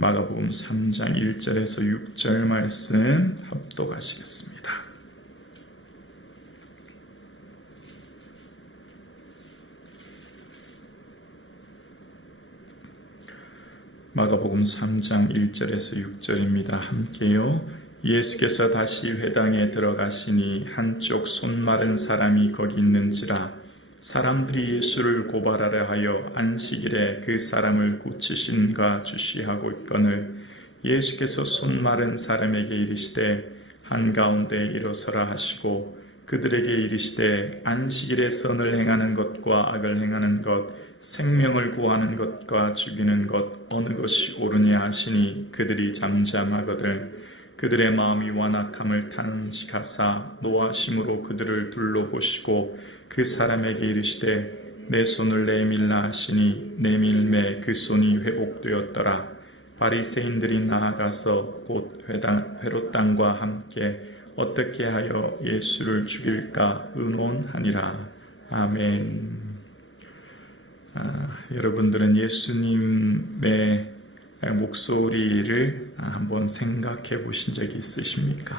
마가복음 3장 1절에서 6절 말씀 합독하시겠습니다. 마가복음 3장 1절에서 6절입니다. 함께요. 예수께서 다시 회당에 들어가시니 한쪽 손 마른 사람이 거기 있는지라. 사람들이 예수를 고발하려 하여 안식일에 그 사람을 고치신가 주시하고 있거늘 예수께서 손 마른 사람에게 이르시되 한가운데 일어서라 하시고 그들에게 이르시되 안식일에 선을 행하는 것과 악을 행하는 것 생명을 구하는 것과 죽이는 것 어느 것이 옳으냐 하시니 그들이 잠잠하거늘 그들의 마음이 완악함을 탄식하사 노하심으로 그들을 둘러보시고 그 사람에게 이르시되 내 손을 내밀라 하시니 내밀매 그 손이 회복되었더라. 바리새인들이 나아가서 곧 회롯당과 함께 어떻게 하여 예수를 죽일까 의논하니라. 아멘. 여러분들은 예수님의 목소리를 한번 생각해 보신 적이 있으십니까?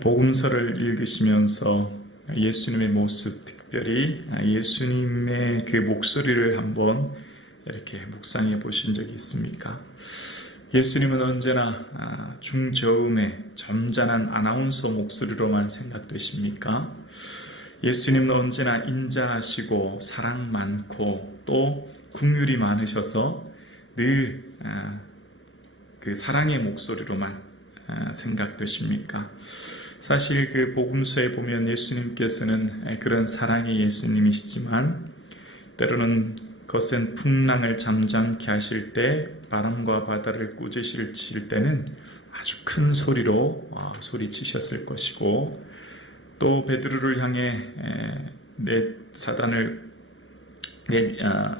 복음서를 읽으시면서 예수님의 모습, 특별히 예수님의 그 목소리를 한번 이렇게 묵상해 보신 적이 있습니까? 예수님은 언제나 중저음의 점잖은 아나운서 목소리로만 생각되십니까? 예수님은 언제나 인자하시고 사랑 많고 또 긍휼이 많으셔서 늘 그 사랑의 목소리로만 생각되십니까? 사실 그 복음서에 보면 예수님께서는 그런 사랑의 예수님이시지만 때로는 거센 풍랑을 잠잠케 하실 때 바람과 바다를 꾸짖으실 때는 아주 큰 소리로 소리치셨을 것이고 또 베드로를 향해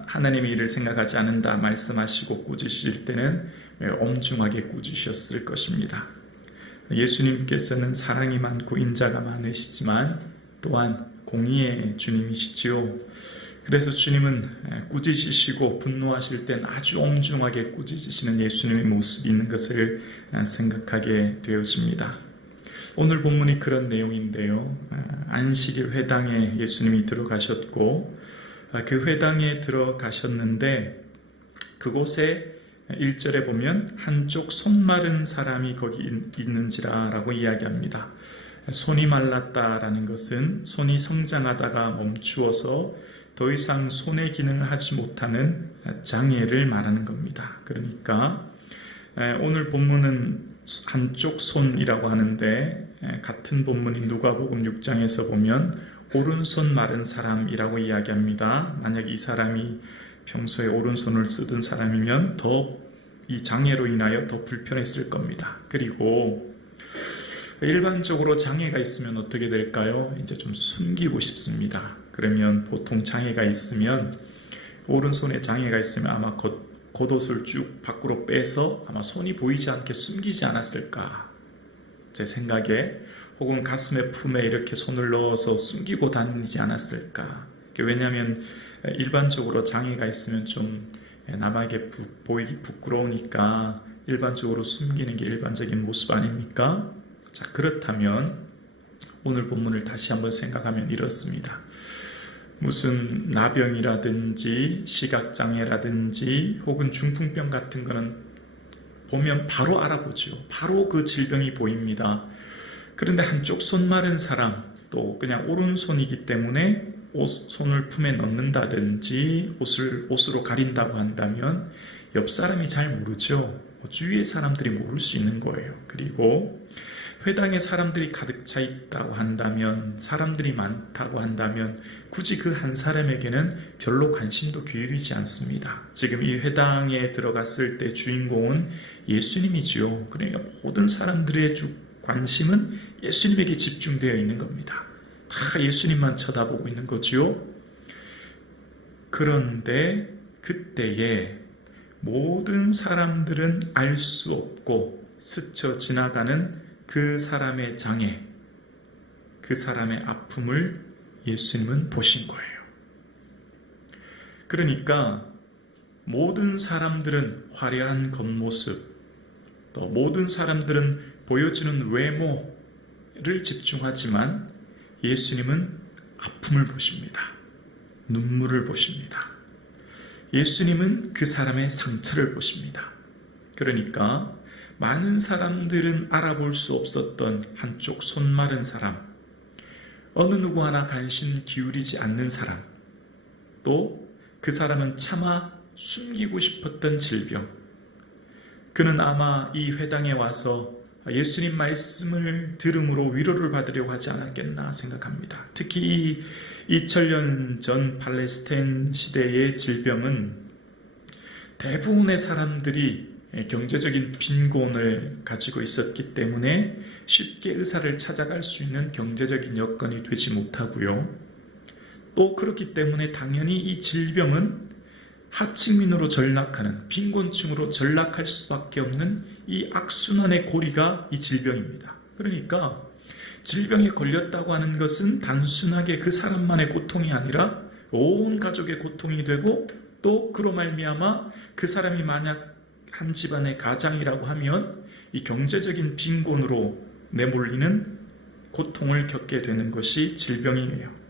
하나님의 일을 생각하지 않는다 말씀하시고 꾸짖으실 때는 엄중하게 꾸짖으셨을 것입니다. 예수님께서는 사랑이 많고 인자가 많으시지만 또한 공의의 주님이시지요. 그래서 주님은 꾸짖으시고 분노하실 땐 아주 엄중하게 꾸짖으시는 예수님의 모습이 있는 것을 생각하게 되었습니다. 오늘 본문이 그런 내용인데요. 안식일 회당에 예수님이 들어가셨고 그 회당에 들어가셨는데 그곳에 1절에 보면 한쪽 손 마른 사람이 거기 있는지라 라고 이야기합니다. 손이 말랐다라는 것은 손이 성장하다가 멈추어서 더 이상 손의 기능을 하지 못하는 장애를 말하는 겁니다. 그러니까 오늘 본문은 한쪽 손이라고 하는데 같은 본문인 누가복음 6장에서 보면 오른손 마른 사람이라고 이야기합니다. 만약 이 사람이 평소에 오른손을 쓰던 사람이면 더 이 장애로 인하여 더 불편했을 겁니다. 그리고 일반적으로 장애가 있으면 어떻게 될까요? 이제 좀 숨기고 싶습니다. 그러면 보통 장애가 있으면 오른손에 장애가 있으면 아마 겉옷을 쭉 밖으로 빼서 아마 손이 보이지 않게 숨기지 않았을까 제 생각에 혹은 가슴에 품에 이렇게 손을 넣어서 숨기고 다니지 않았을까. 왜냐하면 일반적으로 장애가 있으면 좀 남에게 보이기 부끄러우니까 일반적으로 숨기는 게 일반적인 모습 아닙니까? 자, 그렇다면 오늘 본문을 다시 한번 생각하면 이렇습니다. 무슨 나병이라든지 시각장애라든지 혹은 중풍병 같은 거는 보면 바로 알아보죠. 바로 그 질병이 보입니다. 그런데 한쪽 손 마른 사람, 또 그냥 오른손이기 때문에 손을 품에 넣는다든지 옷으로 가린다고 한다면 옆 사람이 잘 모르죠. 주위의 사람들이 모를 수 있는 거예요. 그리고 회당에 사람들이 가득 차 있다고 한다면, 사람들이 많다고 한다면 굳이 그 한 사람에게는 별로 관심도 기울이지 않습니다. 지금 이 회당에 들어갔을 때 주인공은 예수님이지요. 그러니까 모든 사람들의 관심은 예수님에게 집중되어 있는 겁니다. 다 예수님만 쳐다보고 있는 거지요. 그런데 그때에 모든 사람들은 알 수 없고 스쳐 지나가는 그 사람의 장애, 그 사람의 아픔을 예수님은 보신 거예요. 그러니까 모든 사람들은 화려한 겉모습, 또 모든 사람들은 보여주는 외모를 집중하지만 예수님은 아픔을 보십니다. 눈물을 보십니다. 예수님은 그 사람의 상처를 보십니다. 그러니까 많은 사람들은 알아볼 수 없었던 한쪽 손 마른 사람, 어느 누구 하나 관심 기울이지 않는 사람, 또 그 사람은 차마 숨기고 싶었던 질병, 그는 아마 이 회당에 와서 예수님 말씀을 들음으로 위로를 받으려고 하지 않았겠나 생각합니다. 특히 이 2000년 전 팔레스타인 시대의 질병은 대부분의 사람들이 경제적인 빈곤을 가지고 있었기 때문에 쉽게 의사를 찾아갈 수 있는 경제적인 여건이 되지 못하고요. 또 그렇기 때문에 당연히 이 질병은 하층민으로 전락하는, 빈곤층으로 전락할 수밖에 없는 이 악순환의 고리가 이 질병입니다. 그러니까 질병에 걸렸다고 하는 것은 단순하게 그 사람만의 고통이 아니라 온 가족의 고통이 되고, 또 그로 말미암아 그 사람이 만약 한 집안의 가장이라고 하면 이 경제적인 빈곤으로 내몰리는 고통을 겪게 되는 것이 질병이에요.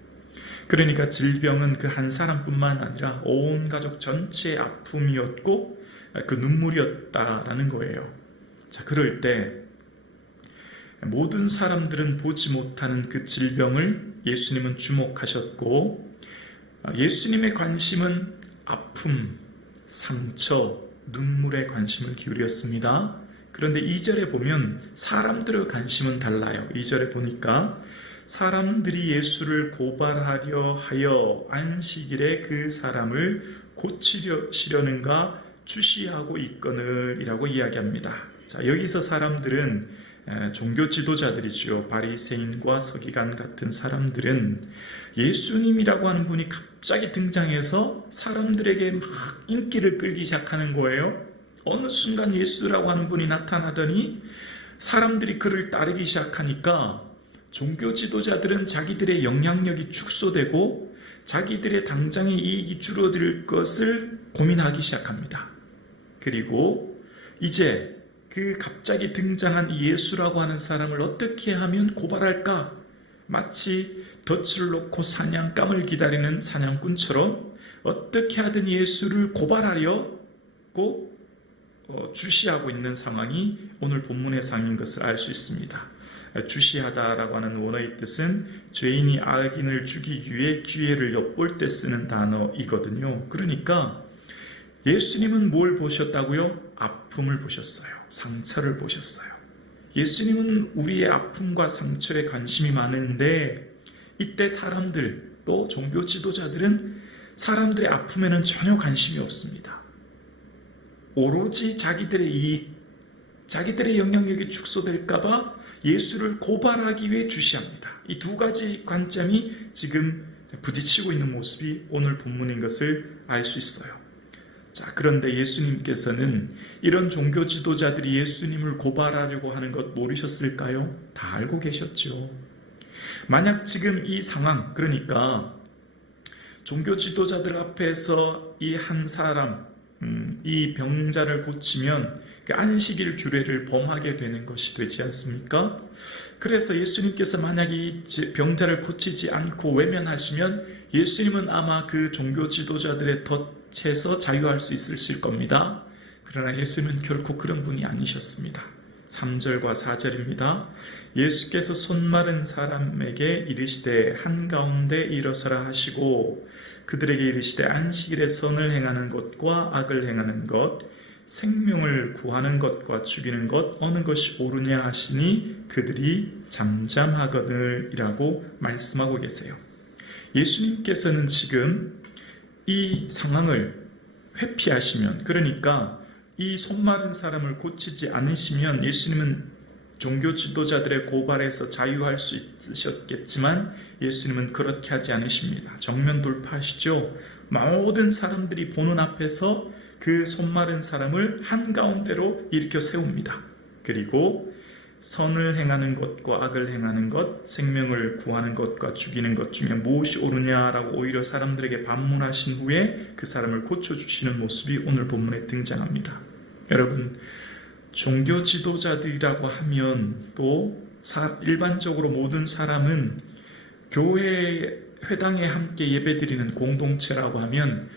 그러니까 질병은 그 한 사람뿐만 아니라 온 가족 전체의 아픔이었고 그 눈물이었다라는 거예요. 자, 그럴 때 모든 사람들은 보지 못하는 그 질병을 예수님은 주목하셨고, 예수님의 관심은 아픔, 상처, 눈물에 관심을 기울였습니다. 그런데 2절에 보면 사람들의 관심은 달라요. 2절에 보니까 사람들이 예수를 고발하려 하여 안식일에 그 사람을 고치려는가 주시하고 있거늘 이라고 이야기합니다. 자, 여기서 사람들은 종교 지도자들이죠. 바리새인과 서기관 같은 사람들은 예수님이라고 하는 분이 갑자기 등장해서 사람들에게 막 인기를 끌기 시작하는 거예요. 어느 순간 예수라고 하는 분이 나타나더니 사람들이 그를 따르기 시작하니까 종교 지도자들은 자기들의 영향력이 축소되고 자기들의 당장의 이익이 줄어들 것을 고민하기 시작합니다. 그리고 이제 그 갑자기 등장한 이 예수라고 하는 사람을 어떻게 하면 고발할까? 마치 덫을 놓고 사냥감을 기다리는 사냥꾼처럼 어떻게 하든 예수를 고발하려고 주시하고 있는 상황이 오늘 본문의 상황인 것을 알 수 있습니다. 주시하다라고 하는 원어의 뜻은 죄인이 악인을 죽이기 위해 기회를 엿볼 때 쓰는 단어이거든요. 그러니까 예수님은 뭘 보셨다고요? 아픔을 보셨어요. 상처를 보셨어요. 예수님은 우리의 아픔과 상처에 관심이 많은데 이때 사람들, 또 종교 지도자들은 사람들의 아픔에는 전혀 관심이 없습니다. 오로지 자기들의 이익, 자기들의 영향력이 축소될까봐 예수를 고발하기 위해 주시합니다. 이 두 가지 관점이 지금 부딪히고 있는 모습이 오늘 본문인 것을 알 수 있어요. 자, 그런데 예수님께서는 이런 종교 지도자들이 예수님을 고발하려고 하는 것 모르셨을까요? 다 알고 계셨죠. 만약 지금 이 상황, 그러니까 종교 지도자들 앞에서 이 한 사람, 이 병자를 고치면 그 안식일 규례를 범하게 되는 것이 되지 않습니까? 그래서 예수님께서 만약 이 병자를 고치지 않고 외면하시면 예수님은 아마 그 종교 지도자들의 덫에서 자유할 수 있으실 겁니다. 그러나 예수님은 결코 그런 분이 아니셨습니다. 3절과 4절입니다. 예수께서 손 마른 사람에게 이르시되 한가운데 일어서라 하시고 그들에게 이르시되 안식일에 선을 행하는 것과 악을 행하는 것, 생명을 구하는 것과 죽이는 것 어느 것이 옳으냐 하시니 그들이 잠잠하거늘 이라고 말씀하고 계세요. 예수님께서는 지금 이 상황을 회피하시면, 그러니까 이 손 마른 사람을 고치지 않으시면 예수님은 종교 지도자들의 고발에서 자유할 수 있으셨겠지만 예수님은 그렇게 하지 않으십니다. 정면 돌파하시죠. 모든 사람들이 보는 앞에서 그 손 마른 사람을 한가운데로 일으켜 세웁니다. 그리고 선을 행하는 것과 악을 행하는 것, 생명을 구하는 것과 죽이는 것 중에 무엇이 옳으냐라고 오히려 사람들에게 반문하신 후에 그 사람을 고쳐주시는 모습이 오늘 본문에 등장합니다. 여러분, 종교 지도자들이라고 하면 또 일반적으로 모든 사람은 교회 회당에 함께 예배드리는 공동체라고 하면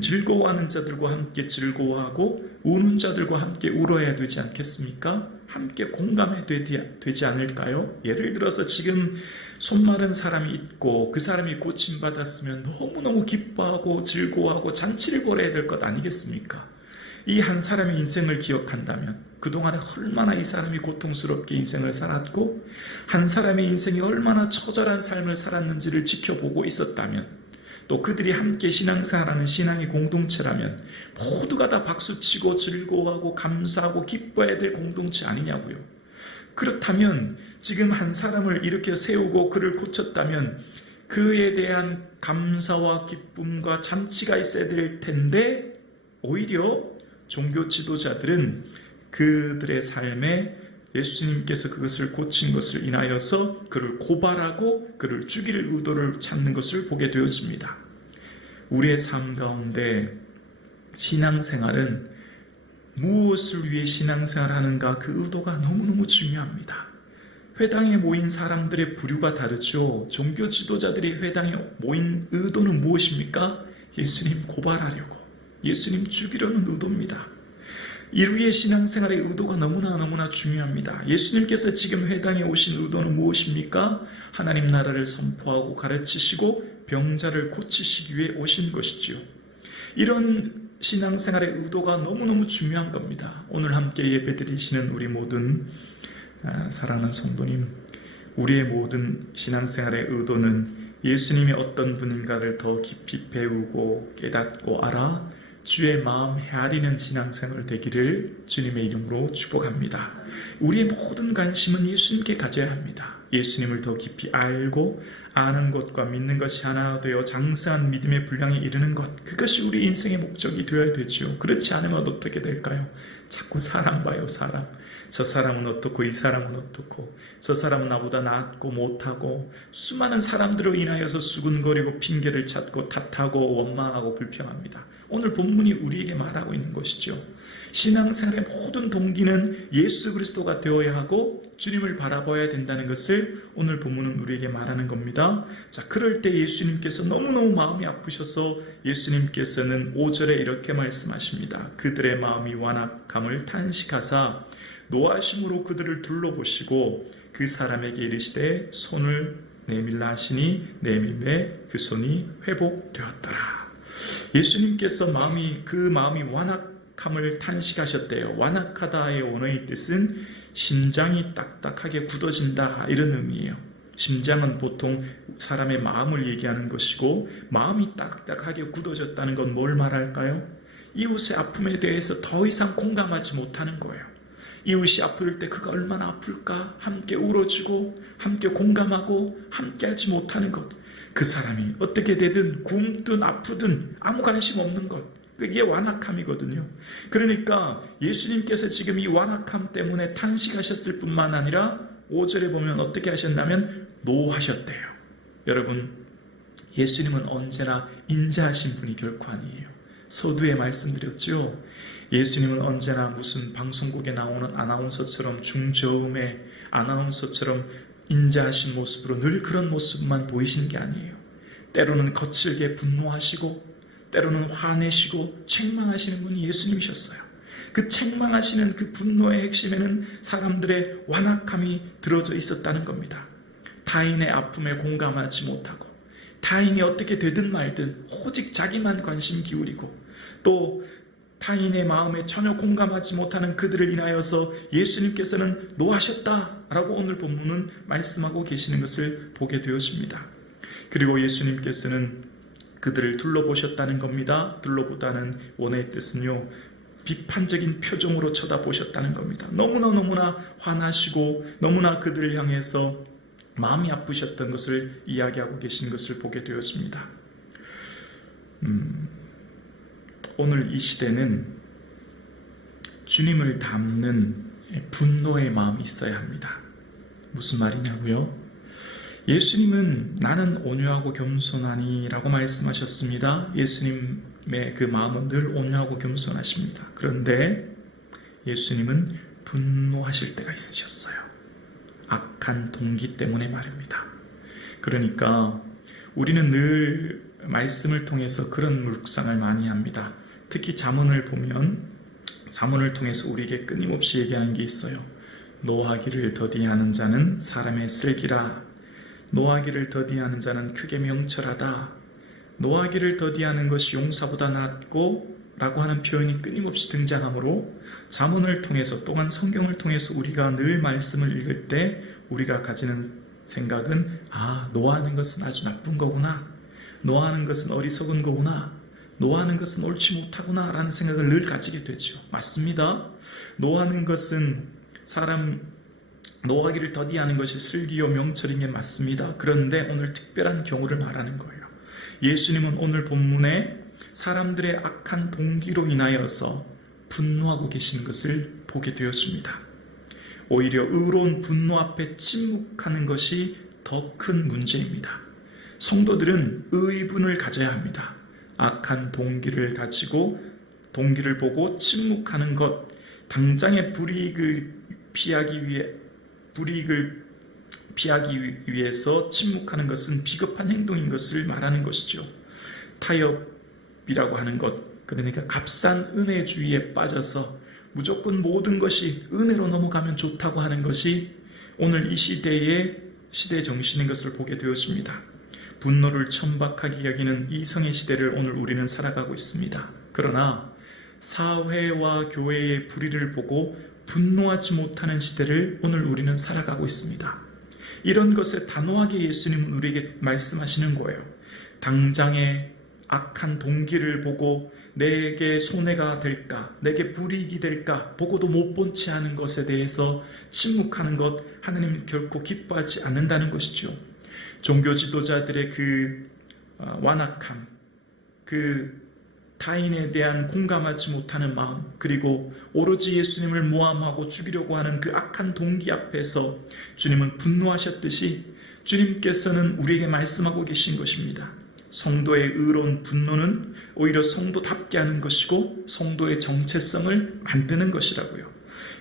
즐거워하는 자들과 함께 즐거워하고 우는 자들과 함께 울어야 되지 않겠습니까? 함께 공감해야 되지 않을까요? 예를 들어서 지금 손 마른 사람이 있고 그 사람이 고침받았으면 너무너무 기뻐하고 즐거워하고 잔치를 벌여야 될 것 아니겠습니까? 이 한 사람의 인생을 기억한다면 그동안에 얼마나 이 사람이 고통스럽게 인생을 살았고 한 사람의 인생이 얼마나 처절한 삶을 살았는지를 지켜보고 있었다면 또 그들이 함께 신앙생활하는 신앙의 공동체라면 모두가 다 박수치고 즐거워하고 감사하고 기뻐해야 될 공동체 아니냐고요. 그렇다면 지금 한 사람을 이렇게 세우고 그를 고쳤다면 그에 대한 감사와 기쁨과 잔치가 있어야 될 텐데 오히려 종교 지도자들은 그들의 삶에 예수님께서 그것을 고친 것을 인하여서 그를 고발하고 그를 죽일 의도를 찾는 것을 보게 되어집니다. 우리의 삶 가운데 신앙생활은 무엇을 위해 신앙생활하는가 그 의도가 너무너무 중요합니다. 회당에 모인 사람들의 부류가 다르죠. 종교 지도자들이 회당에 모인 의도는 무엇입니까? 예수님 고발하려고, 예수님 죽이려는 의도입니다. 우리의 신앙생활의 의도가 너무나 중요합니다. 예수님께서 지금 회당에 오신 의도는 무엇입니까? 하나님 나라를 선포하고 가르치시고 병자를 고치시기 위해 오신 것이지요. 이런 신앙생활의 의도가 너무너무 중요한 겁니다. 오늘 함께 예배드리시는 우리 모든 사랑하는 성도님, 우리의 모든 신앙생활의 의도는 예수님이 어떤 분인가를 더 깊이 배우고 깨닫고 알아 주의 마음 헤아리는 신앙생활 되기를 주님의 이름으로 축복합니다. 우리의 모든 관심은 예수님께 가져야 합니다. 예수님을 더 깊이 알고 아는 것과 믿는 것이 하나 되어 장성한 믿음의 분량에 이르는 것, 그것이 우리 인생의 목적이 되어야 되죠. 그렇지 않으면 어떻게 될까요? 자꾸 사람 봐요, 사람. 저 사람은 어떻고 이 사람은 어떻고 저 사람은 나보다 낫고 못하고 수많은 사람들로 인하여서 수군거리고 핑계를 찾고 탓하고 원망하고 불평합니다. 오늘 본문이 우리에게 말하고 있는 것이죠. 신앙생활의 모든 동기는 예수 그리스도가 되어야 하고 주님을 바라봐야 된다는 것을 오늘 본문은 우리에게 말하는 겁니다. 자, 그럴 때 예수님께서 너무너무 마음이 아프셔서 예수님께서는 5절에 이렇게 말씀하십니다. 그들의 마음이 완악함을 탄식하사 노하심으로 그들을 둘러보시고 그 사람에게 이르시되 손을 내밀라 하시니 내밀매 그 손이 회복되었더라. 예수님께서 그 마음이 완악함을 탄식하셨대요. 완악하다의 원어의 뜻은 심장이 딱딱하게 굳어진다, 이런 의미예요. 심장은 보통 사람의 마음을 얘기하는 것이고 마음이 딱딱하게 굳어졌다는 건 뭘 말할까요? 이웃의 아픔에 대해서 더 이상 공감하지 못하는 거예요. 이웃이 아플 때 그가 얼마나 아플까 함께 울어주고 함께 공감하고 함께 하지 못하는 것, 그 사람이 어떻게 되든 굶든 아프든 아무 관심 없는 것, 그게 완악함이거든요. 그러니까 예수님께서 지금 이 완악함 때문에 탄식하셨을 뿐만 아니라 5절에 보면 어떻게 하셨냐면 노하셨대요. 여러분, 예수님은 언제나 인자하신 분이 결코 아니에요. 서두에 말씀드렸죠. 예수님은 언제나 무슨 방송국에 나오는 아나운서처럼 중저음의 아나운서처럼 인자하신 모습으로 늘 그런 모습만 보이시는 게 아니에요. 때로는 거칠게 분노하시고 때로는 화내시고 책망하시는 분이 예수님이셨어요. 그 책망하시는 그 분노의 핵심에는 사람들의 완악함이 들어져 있었다는 겁니다. 타인의 아픔에 공감하지 못하고 타인이 어떻게 되든 말든 오직 자기만 관심 기울이고 또 타인의 마음에 전혀 공감하지 못하는 그들을 인하여서 예수님께서는 노하셨다라고 오늘 본문은 말씀하고 계시는 것을 보게 되어집니다. 그리고 예수님께서는 그들을 둘러보셨다는 겁니다. 둘러보다는 원어의 뜻은요, 비판적인 표정으로 쳐다보셨다는 겁니다. 너무나 화나시고 너무나 그들을 향해서 마음이 아프셨던 것을 이야기하고 계신 것을 보게 되어집니다. 오늘 이 시대는 주님을 닮는 분노의 마음이 있어야 합니다. 무슨 말이냐고요? 예수님은 나는 온유하고 겸손하니 라고 말씀하셨습니다. 예수님의 그 마음은 늘 온유하고 겸손하십니다. 그런데 예수님은 분노하실 때가 있으셨어요. 악한 동기 때문에 말입니다. 그러니까 우리는 늘 말씀을 통해서 그런 묵상을 많이 합니다. 특히 잠언을 보면 잠언을 통해서 우리에게 끊임없이 얘기하는 게 있어요. 노하기를 더디하는 자는 사람의 슬기라. 노하기를 더디하는 자는 크게 명철하다. 노하기를 더디하는 것이 용사보다 낫고 라고 하는 표현이 끊임없이 등장하므로 잠언을 통해서 또한 성경을 통해서 우리가 늘 말씀을 읽을 때 우리가 가지는 생각은 노하는 것은 아주 나쁜 거구나. 노하는 것은 어리석은 거구나. 노하는 것은 옳지 못하구나 라는 생각을 늘 가지게 되죠. 맞습니다. 노하는 것은 노하기를 더디하는 것이 슬기요 명철인 게 맞습니다. 그런데 오늘 특별한 경우를 말하는 거예요. 예수님은 오늘 본문에 사람들의 악한 동기로 인하여서 분노하고 계시는 것을 보게 되었습니다. 오히려 의로운 분노 앞에 침묵하는 것이 더 큰 문제입니다. 성도들은 의분을 가져야 합니다. 악한 동기를 가지고 동기를 보고 침묵하는 것, 당장의 불이익을 피하기 위해서 침묵하는 것은 비겁한 행동인 것을 말하는 것이죠. 타협이라고 하는 것, 그러니까 값싼 은혜주의에 빠져서 무조건 모든 것이 은혜로 넘어가면 좋다고 하는 것이 오늘 이 시대의 시대 정신인 것을 보게 되었습니다. 분노를 천박하게 여기는 이성의 시대를 오늘 우리는 살아가고 있습니다. 그러나 사회와 교회의 불의를 보고 분노하지 못하는 시대를 오늘 우리는 살아가고 있습니다. 이런 것에 단호하게 예수님은 우리에게 말씀하시는 거예요. 당장의 악한 동기를 보고 내게 손해가 될까, 내게 불이익이 될까 보고도 못 본 채 하는 것에 대해서 침묵하는 것, 하나님은 결코 기뻐하지 않는다는 것이죠. 종교 지도자들의 그 완악함, 그 타인에 대한 공감하지 못하는 마음, 그리고 오로지 예수님을 모함하고 죽이려고 하는 그 악한 동기 앞에서 주님은 분노하셨듯이 주님께서는 우리에게 말씀하고 계신 것입니다. 성도의 의로운 분노는 오히려 성도답게 하는 것이고 성도의 정체성을 만드는 것이라고요.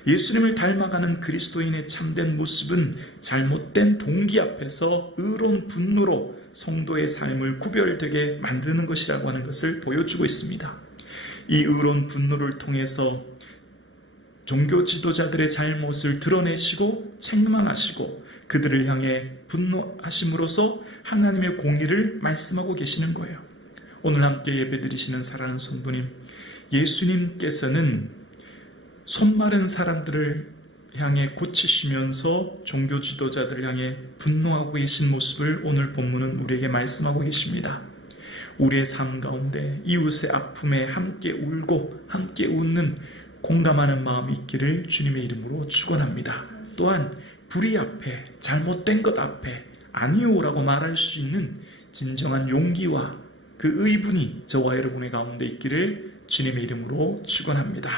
예수님을 닮아가는 그리스도인의 참된 모습은 잘못된 동기 앞에서 의로운 분노로 성도의 삶을 구별되게 만드는 것이라고 하는 것을 보여주고 있습니다. 이 의로운 분노를 통해서 종교 지도자들의 잘못을 드러내시고 책망하시고 그들을 향해 분노하심으로써 하나님의 공의를 말씀하고 계시는 거예요. 오늘 함께 예배드리시는 사랑하는 성도님, 예수님께서는 손마른 사람들을 향해 고치시면서 종교 지도자들을 향해 분노하고 계신 모습을 오늘 본문은 우리에게 말씀하고 계십니다. 우리의 삶 가운데 이웃의 아픔에 함께 울고 함께 웃는 공감하는 마음이 있기를 주님의 이름으로 축원합니다. 또한 불의 앞에, 잘못된 것 앞에 아니오라고 말할 수 있는 진정한 용기와 그 의분이 저와 여러분의 가운데 있기를 주님의 이름으로 축원합니다.